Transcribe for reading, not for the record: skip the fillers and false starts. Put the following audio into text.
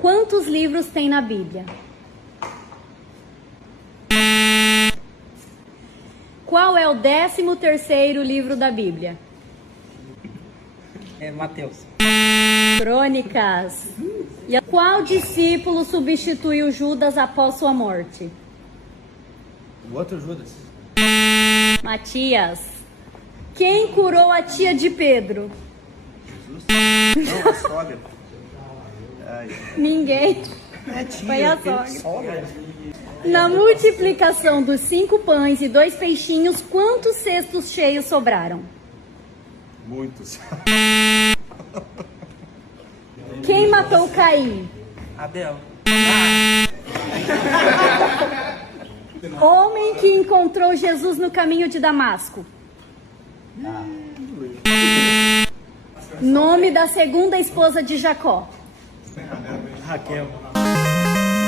Quantos livros tem na Bíblia? Qual é o 13º livro da Bíblia? É Mateus. Crônicas. E qual discípulo substituiu Judas após sua morte? O outro Judas. Matias. Quem curou a tia de Pedro? Jesus. Não, a sogra. Ai. Ninguém. É tia. Foi a tem sogra. sogra. Na multiplicação dos 5 pães e 2 peixinhos, quantos cestos cheios sobraram? Muitos. Quem matou Caim? Abel. Homem que encontrou Jesus no caminho de Damasco. Nome da segunda esposa de Jacó. Raquel.